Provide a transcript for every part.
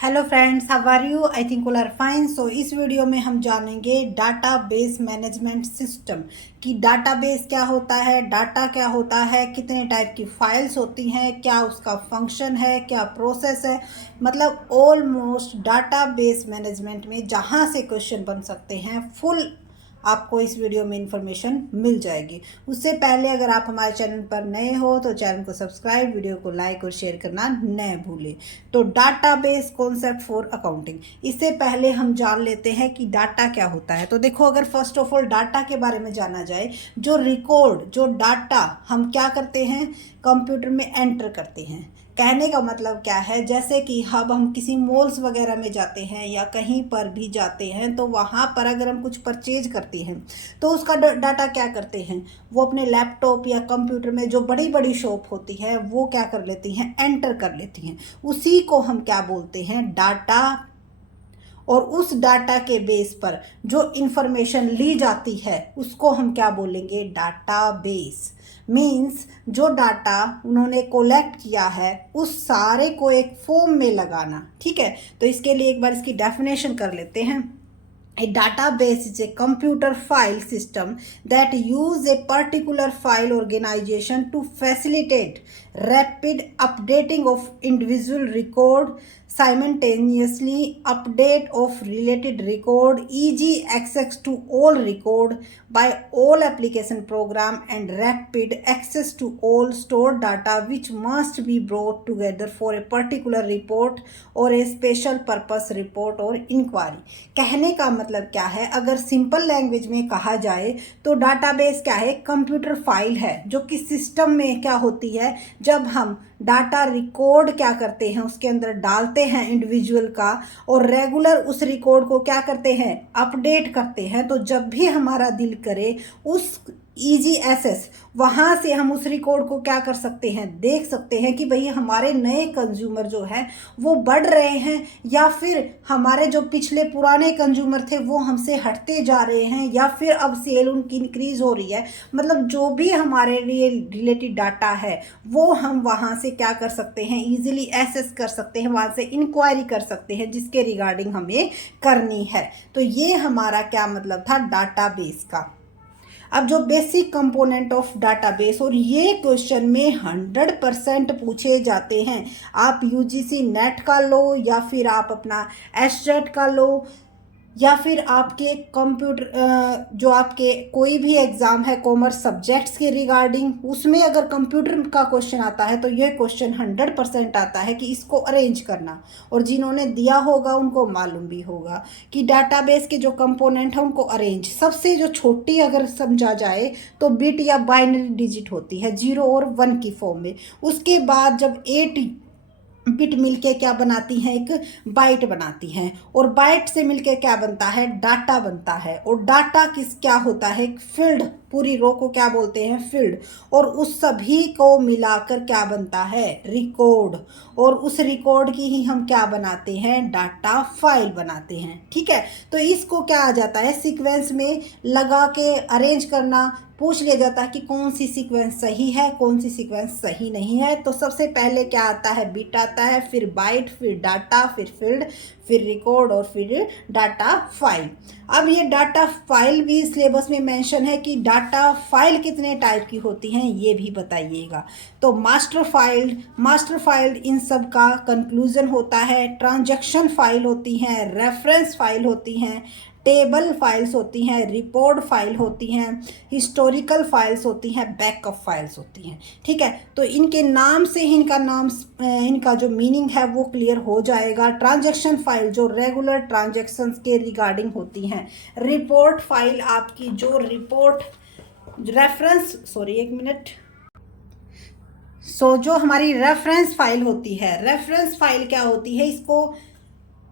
Hello friends, how are you? I think all are fine. So इस video में हम जानेंगे डाटाबेस मैनेजमेंट सिस्टम कि डाटाबेस क्या होता है, डाटा क्या होता है, कितने टाइप की फाइल्स होती हैं, क्या उसका फंक्शन है, क्या प्रोसेस है। मतलब ऑलमोस्ट डाटाबेस मैनेजमेंट में जहाँ से क्वेश्चन बन सकते हैं फुल आपको इस वीडियो में इंफॉर्मेशन मिल जाएगी। उससे पहले अगर आप हमारे चैनल पर नए हो तो चैनल को सब्सक्राइब, वीडियो को लाइक और शेयर करना न भूलें। तो डाटाबेस कॉन्सेप्ट फॉर अकाउंटिंग, इससे पहले हम जान लेते हैं कि डाटा क्या होता है। तो देखो, अगर फर्स्ट ऑफ ऑल डाटा के बारे में जाना जाए, जो रिकॉर्ड, जो डाटा हम क्या करते हैं, कंप्यूटर में एंटर करते हैं। कहने का मतलब क्या है, जैसे कि अब हम किसी मॉल्स वगैरह में जाते हैं या कहीं पर भी जाते हैं तो वहाँ पर अगर हम कुछ परचेज करते हैं तो उसका डाटा क्या करते हैं, वो अपने लैपटॉप या कंप्यूटर में जो बड़ी बड़ी शॉप होती है वो क्या कर लेती हैं, एंटर कर लेती हैं। उसी को हम क्या बोलते हैं, डाटा। और उस डाटा के बेस पर जो इंफॉर्मेशन ली जाती है उसको हम क्या बोलेंगे, डाटाबेस। मीन्स जो डाटा उन्होंने कोलेक्ट किया है उस सारे को एक फॉर्म में लगाना। ठीक है, तो इसके लिए एक बार इसकी डेफिनेशन कर लेते हैं। A database is a computer file system that use a particular file organization to facilitate rapid updating of individual record, simultaneously update of related record, e.g. access to all record by all application program, and rapid access to all stored data which must be brought together for a particular report or a special purpose report or inquiry। कहने का मतलब क्या है, अगर simple language में कहा जाए तो डाटाबेस क्या है, कंप्यूटर फाइल है जो कि सिस्टम में क्या होती है, जब हम डाटा रिकॉर्ड क्या करते हैं उसके अंदर डालते हैं इंडिविजुअल का, और रेगुलर उस रिकॉर्ड को क्या करते हैं, अपडेट करते हैं। तो जब भी हमारा दिल करे उस ईजी एसेस, वहाँ से हम उस रिकॉर्ड को क्या कर सकते हैं, देख सकते हैं कि भाई हमारे नए कंज्यूमर जो है वो बढ़ रहे हैं या फिर हमारे जो पिछले पुराने कंज्यूमर थे वो हमसे हटते जा रहे हैं, या फिर अब सेल उनकी इंक्रीज हो रही है। मतलब जो भी हमारे रिलेटेड डाटा है वो हम वहाँ से क्या कर सकते हैं, इजीली एसेस कर सकते हैं, वहाँ से इंक्वायरी कर सकते हैं जिसके रिगार्डिंग हमें करनी है। तो ये हमारा क्या मतलब था डाटाबेस का। अब जो बेसिक कंपोनेंट ऑफ डाटाबेस, और ये क्वेश्चन में 100% पूछे जाते हैं। आप यूजीसी नेट का लो या फिर आप अपना एसजेट का लो या फिर आपके कंप्यूटर जो आपके कोई भी एग्ज़ाम है कॉमर्स सब्जेक्ट्स के रिगार्डिंग, उसमें अगर कंप्यूटर का क्वेश्चन आता है तो ये क्वेश्चन 100% आता है कि इसको अरेंज करना। और जिन्होंने दिया होगा उनको मालूम भी होगा कि डाटाबेस के जो कंपोनेंट हैं उनको अरेंज, सबसे जो छोटी अगर समझा जाए तो बिट या बाइनरी डिजिट होती है 0 और 1 की फॉर्म में। उसके बाद जब 8 बिट मिलके क्या बनाती हैं, एक बाइट बनाती हैं, और बाइट से मिलके क्या बनता है, डाटा बनता है। और डाटा किस क्या होता है, एक फील्ड, पूरी रो को क्या बोलते हैं, फील्ड। और उस सभी को मिलाकर क्या बनता है, रिकॉर्ड। और उस रिकॉर्ड की ही हम क्या बनाते हैं, डाटा फाइल बनाते हैं। ठीक है, तो इसको क्या आ जाता है, सीक्वेंस में लगा के अरेंज करना। पूछ लिया जाता है कि कौन सी सीक्वेंस सही है, कौन सी सीक्वेंस सही नहीं है। तो सबसे पहले क्या आता है, बिट आता है, फिर बाइट, फिर डाटा, फिर फील्ड, फिर रिकॉर्ड और फिर डाटा फाइल। अब ये डाटा फाइल भी सिलेबस में मेंशन है कि डाटा फाइल कितने टाइप की होती हैं ये भी बताइएगा। तो मास्टर फाइल इन सब का कंक्लूजन होता है, ट्रांजैक्शन फाइल होती हैं, रेफरेंस फाइल होती हैं, टेबल फाइल्स होती हैं, रिपोर्ट फाइल होती हैं, हिस्टोरिकल फाइल्स होती हैं, बैकअप फाइल्स होती हैं। ठीक है, तो इनके नाम से ही इनका जो मीनिंग है वो क्लियर हो जाएगा। ट्रांजैक्शन फाइल जो रेगुलर ट्रांजैक्शंस के रिगार्डिंग होती हैं। रिपोर्ट फाइल आपकी जो रिपोर्ट रेफरेंस, सॉरी एक मिनट, जो हमारी रेफरेंस फाइल होती है, रेफरेंस फाइल क्या होती है, इसको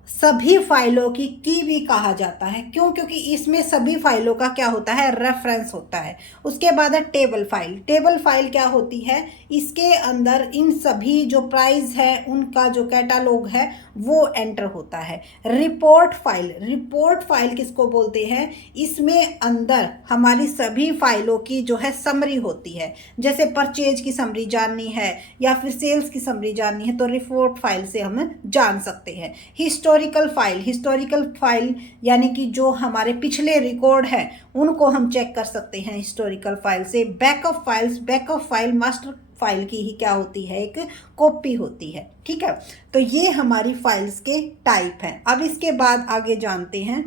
सभी फाइलों की भी कहा जाता है। क्यों? क्योंकि इसमें सभी फाइलों का क्या होता है, रेफरेंस होता है। उसके बाद है टेबल फाइल। टेबल फाइल क्या होती है, इसके अंदर इन सभी जो प्राइस है उनका जो कैटालॉग है वो एंटर होता है। रिपोर्ट फाइल, रिपोर्ट फाइल किसको बोलते हैं, इसमें अंदर हमारी सभी फाइलों की जो है समरी होती है। जैसे परचेज की समरी जाननी है या फिर सेल्स की समरी जाननी है तो रिपोर्ट फाइल से हम जान सकते हैं। हिस्टोरिकल फाइल, हिस्टोरिकल फाइल यानी कि जो हमारे पिछले रिकॉर्ड है उनको हम चेक कर सकते हैं हिस्टोरिकल फाइल से। Backup files, backup file master file की ही क्या होती है, एक कॉपी होती है। ठीक है, तो ये हमारी फाइल्स के टाइप हैं। अब इसके बाद आगे जानते हैं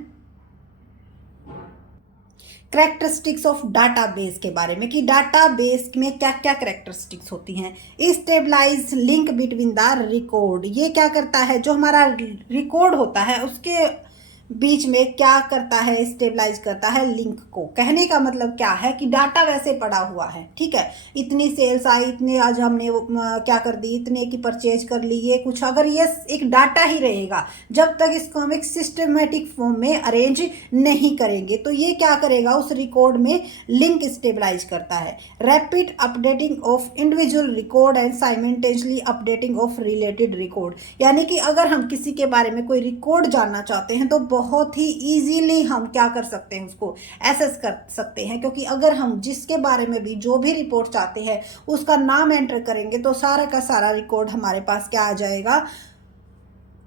करेक्टरिस्टिक्स ऑफ डाटाबेस के बारे में कि डाटाबेस में क्या क्या करेक्टरिस्टिक्स होती हैं। Stabilize link between the record, ये क्या करता है, जो हमारा रिकॉर्ड होता है उसके बीच में क्या करता है, स्टेबलाइज करता है लिंक को। कहने का मतलब क्या है कि डाटा वैसे पड़ा हुआ है, ठीक है, इतनी सेल्स आई, इतने आज हमने क्या कर दी, इतने की परचेज कर ली, ये कुछ अगर ये एक डाटा ही रहेगा जब तक इसको हम एक सिस्टमेटिक फॉर्म में अरेंज नहीं करेंगे तो ये क्या करेगा, उस रिकॉर्ड में लिंक स्टेबलाइज करता है। Rapid updating of individual record and simultaneously updating of related record, यानी कि अगर हम किसी के बारे में कोई रिकॉर्ड जानना चाहते हैं तो बहुत ही इजीली हम क्या कर सकते हैं, उसको एक्सेस कर सकते हैं। क्योंकि अगर हम जिसके बारे में भी जो भी रिपोर्ट चाहते हैं उसका नाम एंटर करेंगे तो सारा का सारा रिकॉर्ड हमारे पास क्या आ जाएगा,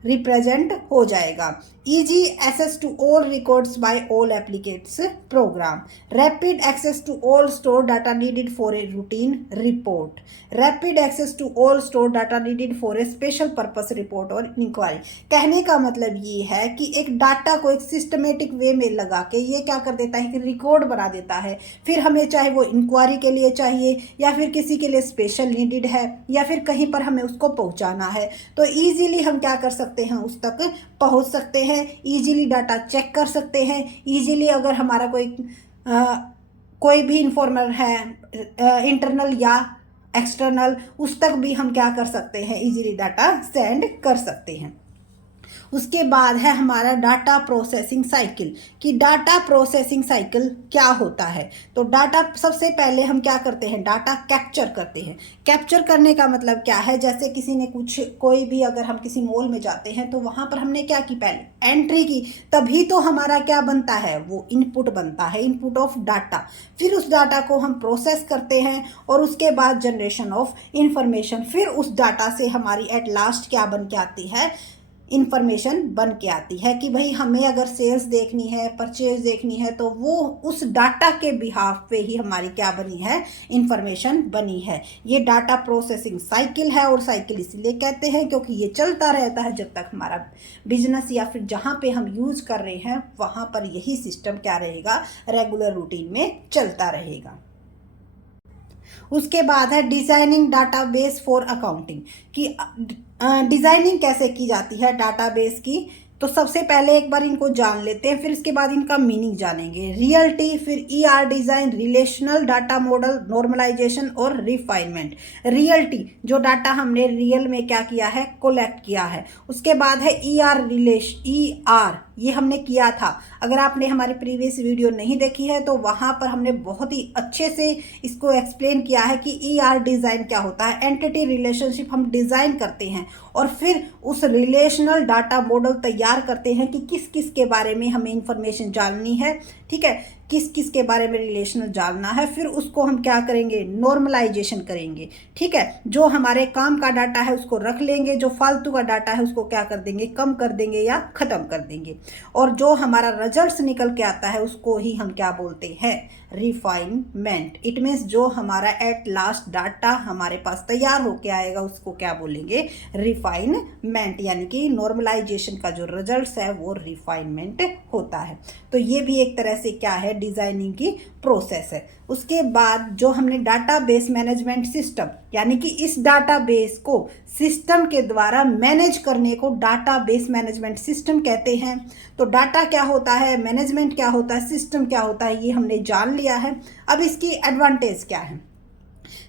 रिप्रेजेंट हो जाएगा। easy access to all records by all applicants program, rapid access to all stored data needed for a routine report, rapid access to all stored data needed for a special purpose report और inquiry. कहने का मतलब ये है कि एक data को एक सिस्टमेटिक वे में लगा के ये क्या कर देता है कि रिकॉर्ड बना देता है। फिर हमें चाहे वो इंक्वायरी के लिए चाहिए या फिर किसी के लिए स्पेशल नीडेड है या फिर कहीं पर हमें उसको पहुंचाना है तो ईजिली हम क्या कर सकते हैं, उस तक पहुंच सकते हैं, इजीली डाटा चेक कर सकते हैं। इजीली अगर हमारा कोई भी इंफॉर्मर है इंटरनल या एक्सटर्नल, उस तक भी हम क्या कर सकते हैं, इजीली डाटा सेंड कर सकते हैं। उसके बाद है हमारा डाटा प्रोसेसिंग साइकिल कि डाटा प्रोसेसिंग साइकिल क्या होता है। तो डाटा सबसे पहले हम क्या करते हैं, डाटा कैप्चर करते हैं। कैप्चर करने का मतलब क्या है, जैसे किसी ने कोई भी अगर हम किसी मॉल में जाते हैं तो वहाँ पर हमने क्या की, पहले एंट्री की, तभी तो हमारा क्या बनता है, वो इनपुट बनता है, इनपुट ऑफ डाटा। फिर उस डाटा को हम प्रोसेस करते हैं और उसके बाद जनरेशन ऑफ इंफॉर्मेशन, फिर उस डाटा से हमारी एट लास्ट क्या बन के आती है, इंफॉर्मेशन बन के आती है कि भाई हमें अगर सेल्स देखनी है, परचेज देखनी है तो वो उस डाटा के बिहाफ पे ही हमारी क्या बनी है, इंफॉर्मेशन बनी है। ये डाटा प्रोसेसिंग साइकिल है और साइकिल इसलिए कहते हैं क्योंकि ये चलता रहता है जब तक हमारा बिजनेस या फिर जहाँ पे हम यूज कर रहे हैं वहाँ पर यही सिस्टम क्या रहेगा, रेगुलर रूटीन में चलता रहेगा। उसके बाद है डिजाइनिंग डाटाबेस फॉर अकाउंटिंग कि डिजाइनिंग कैसे की जाती है डाटाबेस की। तो सबसे पहले एक बार इनको जान लेते हैं, फिर इसके बाद इनका मीनिंग जानेंगे। रियलिटी, फिर ER design, relational data model, normalization और रिफाइनमेंट। रियलिटी, जो डाटा हमने रियल में क्या किया है, कलेक्ट किया है। उसके बाद है ईआर, ईआर ये हमने किया था। अगर आपने हमारी प्रीवियस वीडियो नहीं देखी है तो वहाँ पर हमने बहुत ही अच्छे से इसको एक्सप्लेन किया है कि ईआर डिज़ाइन क्या होता है। एंटिटी रिलेशनशिप हम डिज़ाइन करते हैं और फिर उस रिलेशनल डाटा मॉडल तैयार करते हैं कि किस किस के बारे में हमें इंफॉर्मेशन जाननी है, ठीक है, किस किस के बारे में रिलेशनल जानना है। फिर उसको हम क्या करेंगे, नॉर्मलाइजेशन करेंगे, ठीक है। जो हमारे काम का डाटा है उसको रख लेंगे, जो फालतू का डाटा है उसको क्या कर देंगे, कम कर देंगे या ख़त्म कर देंगे। और जो हमारा रिजल्ट्स निकल के आता है उसको ही हम क्या बोलते हैं, रिफाइनमेंट। इट मीन्स जो हमारा एट लास्ट डाटा हमारे पास तैयार होके आएगा उसको क्या बोलेंगे, रिफाइनमेंट। यानी कि नॉर्मलाइजेशन का जो रिजल्ट्स है वो रिफाइनमेंट होता है। तो ये भी एक तरह से क्या है, डिजाइनिंग की प्रोसेस है। उसके बाद जो हमने डाटाबेस मैनेजमेंट सिस्टम, यानी कि इस डाटाबेस को सिस्टम के द्वारा मैनेज करने को डाटाबेस मैनेजमेंट सिस्टम कहते हैं। तो डाटा क्या होता है, मैनेजमेंट क्या होता है, सिस्टम क्या होता है, ये हमने जान लिया है। अब इसकी एडवांटेज क्या है।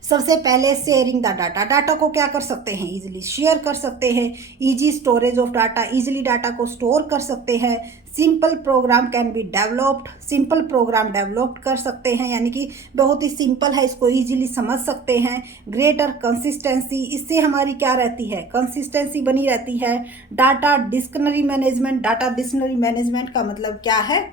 सबसे पहले शेयरिंग द डाटा, डाटा को क्या कर सकते हैं, इजीली शेयर कर सकते हैं। Easy storage of data, easily data को स्टोर कर सकते हैं। Simple program can be developed, simple program developed कर सकते हैं, यानी कि बहुत ही सिंपल है, इसको इजीली समझ सकते हैं। ग्रेटर कंसिस्टेंसी, इससे हमारी क्या रहती है, कंसिस्टेंसी बनी रहती है। Data dictionary management, data dictionary management का मतलब क्या है,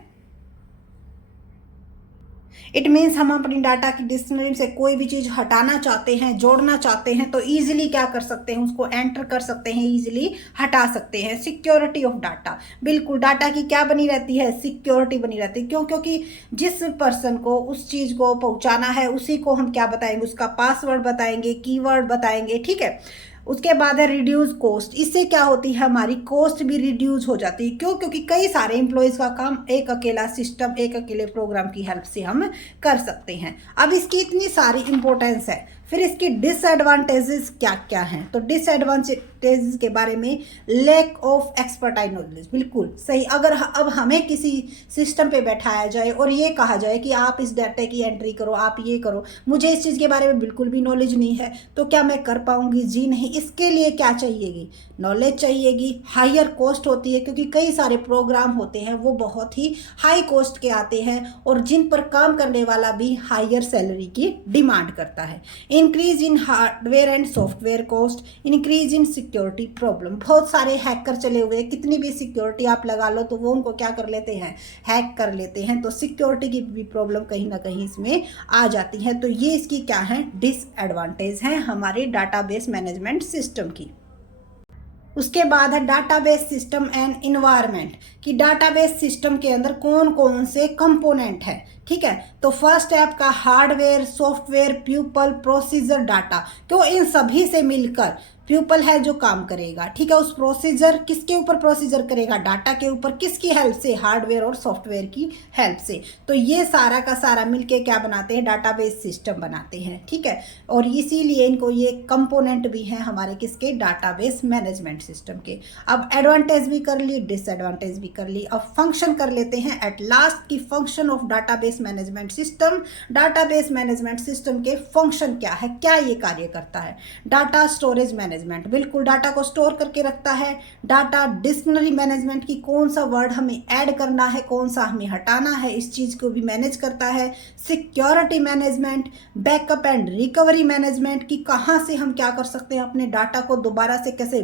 इट मीन्स हम अपनी डाटा की डिक्शनरी से कोई भी चीज़ हटाना चाहते हैं, जोड़ना चाहते हैं, तो ईजिली क्या कर सकते हैं, उसको एंटर कर सकते हैं, ईजिली हटा सकते हैं। सिक्योरिटी ऑफ डाटा, बिल्कुल डाटा की क्या बनी रहती है, सिक्योरिटी बनी रहती है। क्यों, क्योंकि जिस पर्सन को उस चीज़ को पहुंचाना है उसी को हम क्या बताएंगे, उसका पासवर्ड बताएंगे, कीवर्ड बताएंगे, ठीक है। उसके बाद है रिड्यूस कॉस्ट, इससे क्या होती है, हमारी कॉस्ट भी रिड्यूस हो जाती है। क्यों, क्योंकि कई सारे एम्प्लॉयज़ का काम एक अकेला सिस्टम, एक अकेले प्रोग्राम की हेल्प से हम कर सकते हैं। अब इसकी इतनी सारी इंपॉर्टेंस है, फिर इसकी डिसएडवांटेजेस क्या क्या हैं, तो डिसएडवांटेजेस के बारे में, लैक ऑफ एक्सपर्टाइज नॉलेज, बिल्कुल सही। अगर अब हमें किसी सिस्टम पे बैठाया जाए और ये कहा जाए कि आप इस डाटा की एंट्री करो, आप ये करो, मुझे इस चीज़ के बारे में बिल्कुल भी नॉलेज नहीं है, तो क्या मैं कर पाऊंगी, जी नहीं। इसके लिए क्या चाहिएगी, नॉलेज चाहिएगी। हायर कॉस्ट होती है, क्योंकि कई सारे प्रोग्राम होते हैं वो बहुत ही हाई कॉस्ट के आते हैं और जिन पर काम करने वाला भी हायर सैलरी की डिमांड करता है। Increase in hardware and software cost, increase in security problem, बहुत सारे हैकर चले हुए हैं, कितनी भी सिक्योरिटी आप लगा लो तो वो उनको क्या कर लेते हैं, हैक कर लेते हैं, तो सिक्योरिटी की भी प्रॉब्लम कहीं ना कहीं इसमें आ जाती है। तो ये इसकी क्या है, डिसएडवांटेज है हमारे डाटाबेस मैनेजमेंट सिस्टम की। उसके बाद है डाटाबेस सिस्टम एंड इन्वायरमेंट, कि डाटाबेस सिस्टम के अंदर कौन कौन से कंपोनेंट है, ठीक है। तो फर्स्ट है आपका hardware, software, people, procedure, data. तो इन सभी से मिलकर पीपल है जो काम करेगा, ठीक है। उस प्रोसीजर किसके ऊपर प्रोसीजर करेगा, डाटा के ऊपर, किसकी हेल्प से, हार्डवेयर और सॉफ्टवेयर की हेल्प से। तो ये सारा का सारा मिलके क्या बनाते हैं, डाटाबेस सिस्टम बनाते हैं, ठीक है। और इसीलिए इनको ये कंपोनेंट भी हैं हमारे किसके, डाटाबेस मैनेजमेंट सिस्टम के। अब एडवांटेज भी कर ली, डिसएडवांटेज भी कर ली, अब फंक्शन कर लेते हैं एट लास्ट की function of database management system. Database management system के फंक्शन क्या है, क्या ये कार्य करता है। डाटा स्टोरेज मैनेजमेंट, बिल्कुल डाटा को स्टोर करके रखता है। डाटा डिक्शनरी मैनेजमेंट, की कौन सा वर्ड हमें ऐड करना है, कौन सा हमें हटाना है, इस चीज को भी मैनेज करता है। Security management, backup and recovery management, की कहां से हम क्या कर सकते हैं, अपने डाटा को दोबारा से कैसे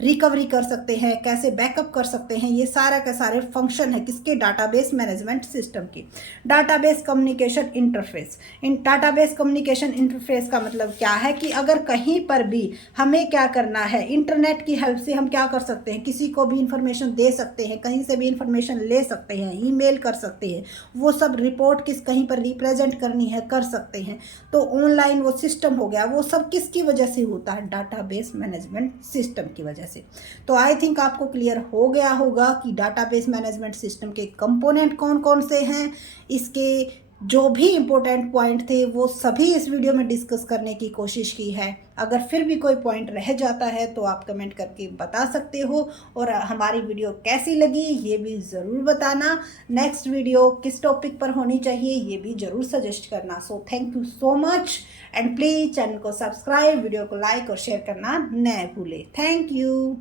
रिकवरी कर सकते हैं, कैसे बैकअप कर सकते हैं, ये सारा के सारे फंक्शन है किसके, डाटाबेस मैनेजमेंट सिस्टम की। डाटाबेस कम्युनिकेशन इंटरफेस, इन डाटाबेस कम्युनिकेशन इंटरफेस का मतलब क्या है, कि अगर कहीं पर भी हमें क्या करना है, इंटरनेट की हेल्प से हम क्या कर सकते हैं, किसी को भी इंफॉर्मेशन दे सकते हैं, कहीं से भी इंफॉर्मेशन ले सकते हैं, ईमेल कर सकते हैं, वो सब रिपोर्ट किस कहीं पर रिप्रेजेंट करनी है कर सकते हैं। तो ऑनलाइन वो सिस्टम हो गया, वो सब किसकी वजह से होता है, डाटाबेस मैनेजमेंट सिस्टम की वजह से। तो आई थिंक आपको क्लियर हो गया होगा कि डाटाबेस मैनेजमेंट सिस्टम के कंपोनेंट कौन कौन से हैं। इसके जो भी इम्पोर्टेंट पॉइंट थे वो सभी इस वीडियो में डिस्कस करने की कोशिश की है। अगर फिर भी कोई पॉइंट रह जाता है तो आप कमेंट करके बता सकते हो, और हमारी वीडियो कैसी लगी ये भी ज़रूर बताना। नेक्स्ट वीडियो किस टॉपिक पर होनी चाहिए ये भी ज़रूर सजेस्ट करना। So thank you so much, and please channel को सब्सक्राइब, वीडियो को लाइक और शेयर करना न भूलें। Thank you.